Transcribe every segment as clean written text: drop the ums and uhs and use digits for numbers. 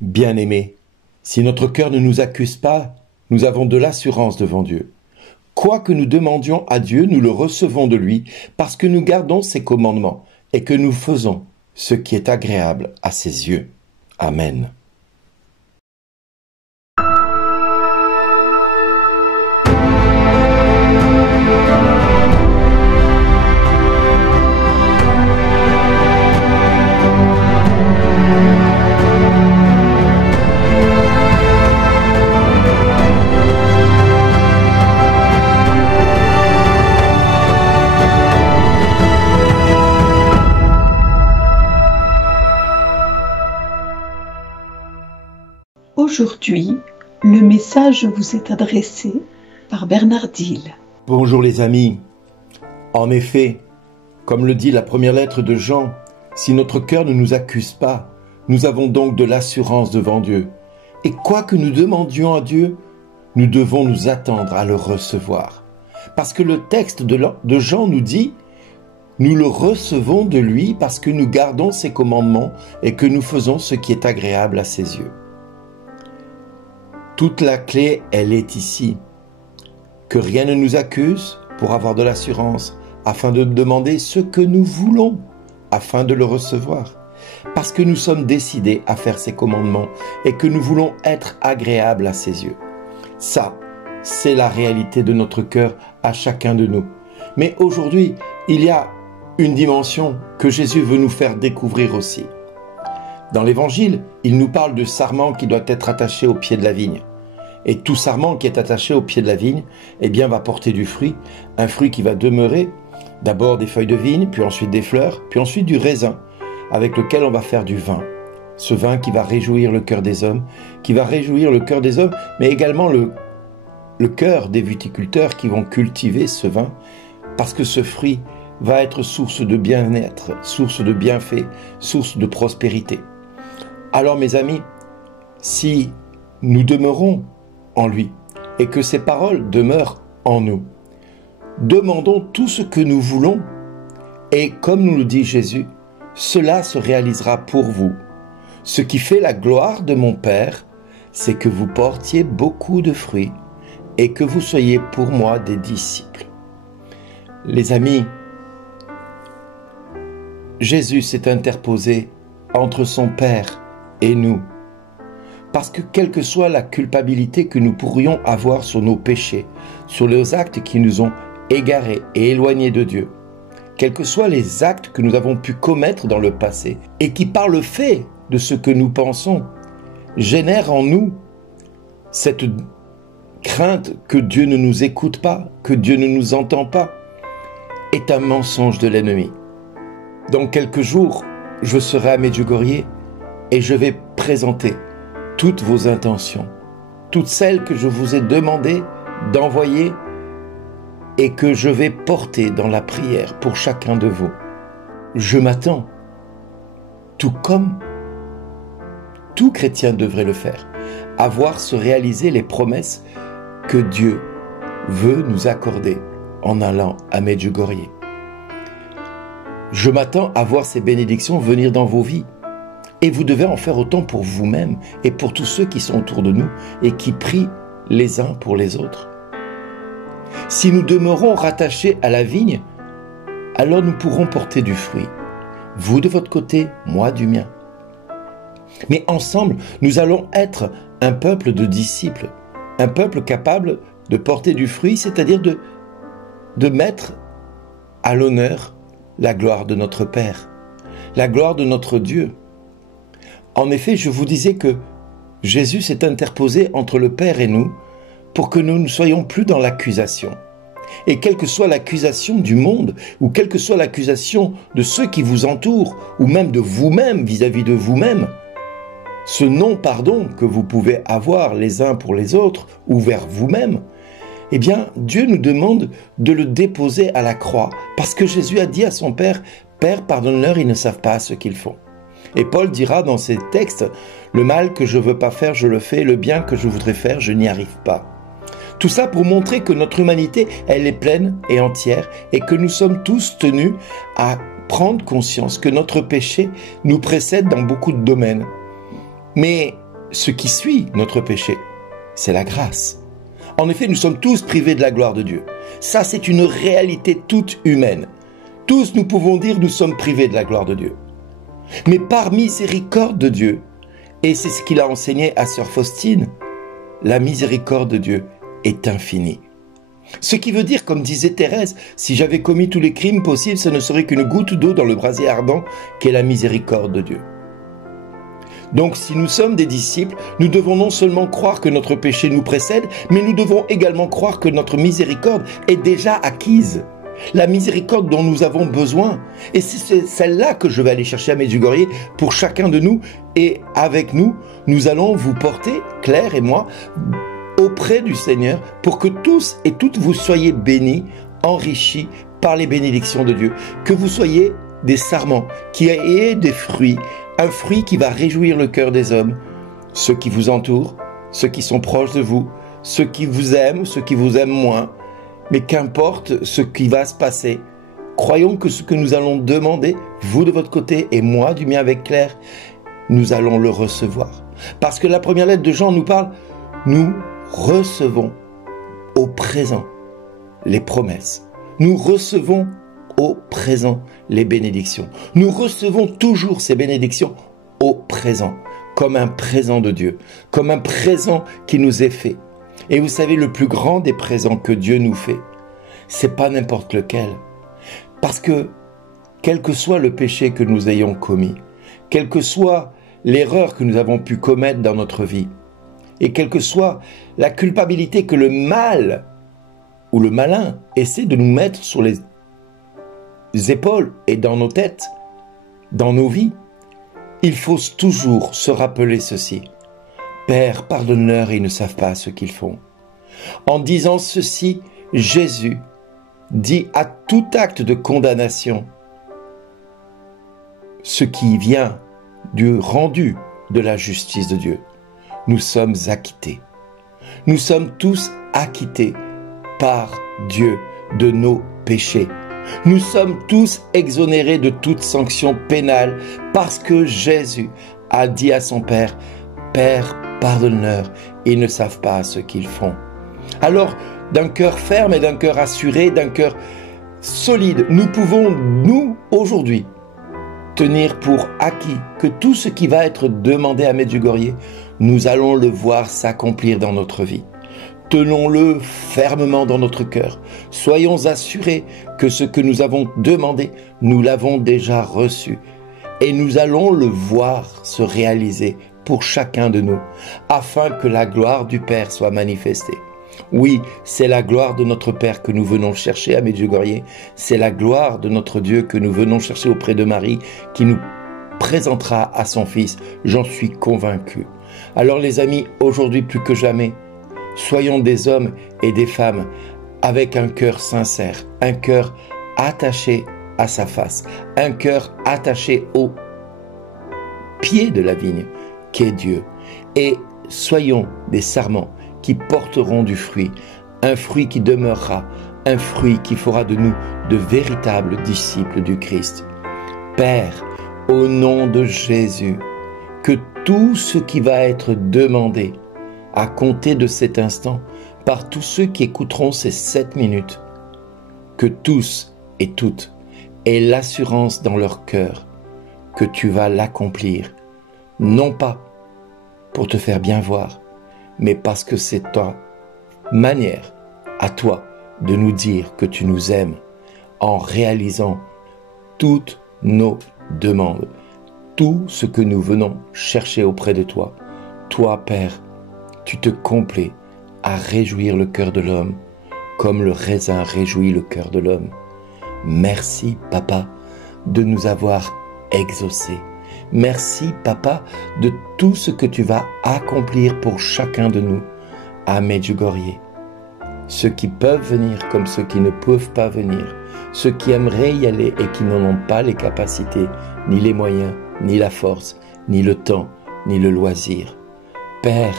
Bien-aimés, si notre cœur ne nous accuse pas, nous avons de l'assurance devant Dieu. Quoi que nous demandions à Dieu, nous le recevons de lui, parce que nous gardons ses commandements et que nous faisons ce qui est agréable à ses yeux. Amen. Aujourd'hui, le message vous est adressé par Bernard Dille. Bonjour les amis. En effet, comme le dit la première lettre de Jean, si notre cœur ne nous accuse pas, nous avons donc de l'assurance devant Dieu. Et quoi que nous demandions à Dieu, nous devons nous attendre à le recevoir. Parce que le texte de Jean nous dit « Nous le recevons de lui parce que nous gardons ses commandements et que nous faisons ce qui est agréable à ses yeux. » Toute la clé, elle est ici. Que rien ne nous accuse pour avoir de l'assurance, afin de demander ce que nous voulons, afin de le recevoir. Parce que nous sommes décidés à faire ses commandements et que nous voulons être agréables à ses yeux. Ça, c'est la réalité de notre cœur à chacun de nous. Mais aujourd'hui, il y a une dimension que Jésus veut nous faire découvrir aussi. Dans l'Évangile, il nous parle de sarment qui doit être attaché au pied de la vigne. Et tout sarment qui est attaché au pied de la vigne, eh bien, va porter du fruit, un fruit qui va demeurer, d'abord des feuilles de vigne, puis ensuite des fleurs, puis ensuite du raisin, avec lequel on va faire du vin. Ce vin qui va réjouir le cœur des hommes, mais également le cœur des viticulteurs qui vont cultiver ce vin, parce que ce fruit va être source de bien-être, source de bienfait, source de prospérité. Alors mes amis, si nous demeurons en lui et que ses paroles demeurent en nous, demandons tout ce que nous voulons et comme nous le dit Jésus, cela se réalisera pour vous. Ce qui fait la gloire de mon Père, c'est que vous portiez beaucoup de fruits et que vous soyez pour moi des disciples. Les amis, Jésus s'est interposé entre son Père et nous. Parce que quelle que soit la culpabilité que nous pourrions avoir sur nos péchés, sur les actes qui nous ont égarés et éloignés de Dieu, quels que soient les actes que nous avons pu commettre dans le passé et qui par le fait de ce que nous pensons, génèrent en nous cette crainte que Dieu ne nous écoute pas, que Dieu ne nous entend pas, est un mensonge de l'ennemi. Dans quelques jours, je serai à Medjugorje et je vais présenter toutes vos intentions, toutes celles que je vous ai demandé d'envoyer et que je vais porter dans la prière pour chacun de vous. Je m'attends, tout comme tout chrétien devrait le faire, à voir se réaliser les promesses que Dieu veut nous accorder en allant à Medjugorje. Je m'attends à voir ces bénédictions venir dans vos vies. Et vous devez en faire autant pour vous-même et pour tous ceux qui sont autour de nous et qui prient les uns pour les autres. Si nous demeurons rattachés à la vigne, alors nous pourrons porter du fruit. Vous de votre côté, moi du mien. Mais ensemble, nous allons être un peuple de disciples, un peuple capable de porter du fruit, c'est-à-dire de mettre à l'honneur la gloire de notre Père, la gloire de notre Dieu. En effet, je vous disais que Jésus s'est interposé entre le Père et nous pour que nous ne soyons plus dans l'accusation. Et quelle que soit l'accusation du monde, ou quelle que soit l'accusation de ceux qui vous entourent, ou même de vous-même vis-à-vis de vous-même, ce non-pardon que vous pouvez avoir les uns pour les autres, ou vers vous-même, eh bien, Dieu nous demande de le déposer à la croix, parce que Jésus a dit à son Père, « Père, pardonne-leur, ils ne savent pas ce qu'ils font. » Et Paul dira dans ses textes, « Le mal que je ne veux pas faire, je le fais, le bien que je voudrais faire, je n'y arrive pas. » Tout ça pour montrer que notre humanité, elle est pleine et entière et que nous sommes tous tenus à prendre conscience que notre péché nous précède dans beaucoup de domaines. Mais ce qui suit notre péché, c'est la grâce. En effet, nous sommes tous privés de la gloire de Dieu. Ça, c'est une réalité toute humaine. Tous, nous pouvons dire, nous sommes privés de la gloire de Dieu. Mais par miséricorde de Dieu, et c'est ce qu'il a enseigné à sœur Faustine, la miséricorde de Dieu est infinie. Ce qui veut dire, comme disait Thérèse, si j'avais commis tous les crimes possibles, ce ne serait qu'une goutte d'eau dans le brasier ardent qu'est la miséricorde de Dieu. Donc si nous sommes des disciples, nous devons non seulement croire que notre péché nous précède, mais nous devons également croire que notre miséricorde est déjà acquise. La miséricorde dont nous avons besoin. Et c'est celle-là que je vais aller chercher à Medjugorje pour chacun de nous. Et avec nous, nous allons vous porter, Claire et moi, auprès du Seigneur pour que tous et toutes vous soyez bénis, enrichis par les bénédictions de Dieu. Que vous soyez des sarments, qui ayez des fruits, un fruit qui va réjouir le cœur des hommes, ceux qui vous entourent, ceux qui sont proches de vous, ceux qui vous aiment moins. Mais qu'importe ce qui va se passer, croyons que ce que nous allons demander, vous de votre côté et moi du mien avec Claire, nous allons le recevoir. Parce que la première lettre de Jean nous parle, nous recevons au présent les promesses. Nous recevons au présent les bénédictions. Nous recevons toujours ces bénédictions au présent, comme un présent de Dieu, comme un présent qui nous est fait. Et vous savez, le plus grand des présents que Dieu nous fait, c'est pas n'importe lequel. Parce que, quel que soit le péché que nous ayons commis, quelle que soit l'erreur que nous avons pu commettre dans notre vie, et quelle que soit la culpabilité que le mal ou le malin essaie de nous mettre sur les épaules et dans nos têtes, dans nos vies, il faut toujours se rappeler ceci. Père, pardonne-leur, ils ne savent pas ce qu'ils font. En disant ceci, Jésus dit à tout acte de condamnation ce qui vient du rendu de la justice de Dieu. Nous sommes acquittés. Nous sommes tous acquittés par Dieu de nos péchés. Nous sommes tous exonérés de toute sanction pénale parce que Jésus a dit à son Père, « Père, pardonne-leur, ils ne savent pas ce qu'ils font. » Alors, d'un cœur ferme et d'un cœur assuré, d'un cœur solide, nous pouvons, nous, aujourd'hui, tenir pour acquis que tout ce qui va être demandé à Medjugorje, nous allons le voir s'accomplir dans notre vie. Tenons-le fermement dans notre cœur. Soyons assurés que ce que nous avons demandé, nous l'avons déjà reçu. Et nous allons le voir se réaliser pour chacun de nous, afin que la gloire du Père soit manifestée. Oui, c'est la gloire de notre Père que nous venons chercher à Medjugorje. C'est la gloire de notre Dieu que nous venons chercher auprès de Marie, qui nous présentera à son Fils. J'en suis convaincu. Alors les amis, aujourd'hui plus que jamais, soyons des hommes et des femmes avec un cœur sincère, un cœur attaché à sa face, un cœur attaché au pied de la vigne qu'est Dieu. Et soyons des sarments qui porteront du fruit, un fruit qui demeurera, un fruit qui fera de nous de véritables disciples du Christ. Père, au nom de Jésus, que tout ce qui va être demandé à compter de cet instant par tous ceux qui écouteront ces 7 minutes, que tous et toutes aient l'assurance dans leur cœur que tu vas l'accomplir, non pas pour te faire bien voir, mais parce que c'est ta manière à toi de nous dire que tu nous aimes en réalisant toutes nos demandes, tout ce que nous venons chercher auprès de toi. Toi, Père, tu te complais à réjouir le cœur de l'homme comme le raisin réjouit le cœur de l'homme. Merci, Papa, de nous avoir exaucés. Merci, Papa, de tout ce que tu vas accomplir pour chacun de nous à Medjugorje. Ceux qui peuvent venir comme ceux qui ne peuvent pas venir, ceux qui aimeraient y aller et qui n'en ont pas les capacités, ni les moyens, ni la force, ni le temps, ni le loisir. Père,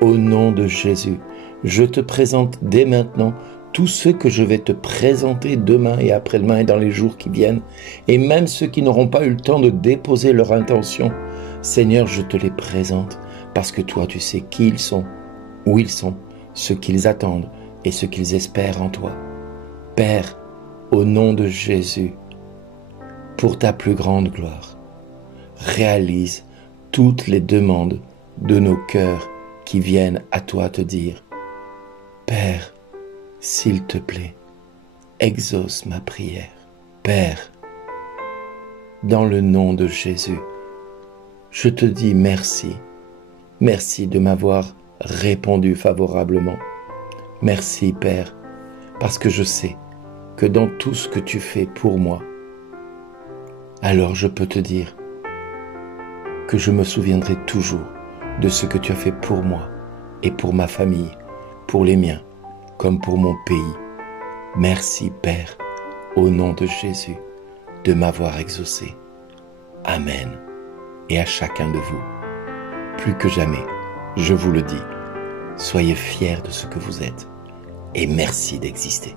au nom de Jésus, je te présente dès maintenant tous ceux que je vais te présenter demain et après-demain et dans les jours qui viennent, et même ceux qui n'auront pas eu le temps de déposer leur intention. Seigneur, je te les présente, parce que toi, tu sais qui ils sont, où ils sont, ce qu'ils attendent et ce qu'ils espèrent en toi. Père, au nom de Jésus, pour ta plus grande gloire, réalise toutes les demandes de nos cœurs qui viennent à toi te dire, Père, s'il te plaît, exauce ma prière. Père, dans le nom de Jésus, je te dis merci. Merci de m'avoir répondu favorablement. Merci, Père, parce que je sais que dans tout ce que tu fais pour moi, alors je peux te dire que je me souviendrai toujours de ce que tu as fait pour moi et pour ma famille, pour les miens, comme pour mon pays. Merci, Père, au nom de Jésus, de m'avoir exaucé. Amen. Et à chacun de vous, plus que jamais, je vous le dis, soyez fiers de ce que vous êtes et merci d'exister.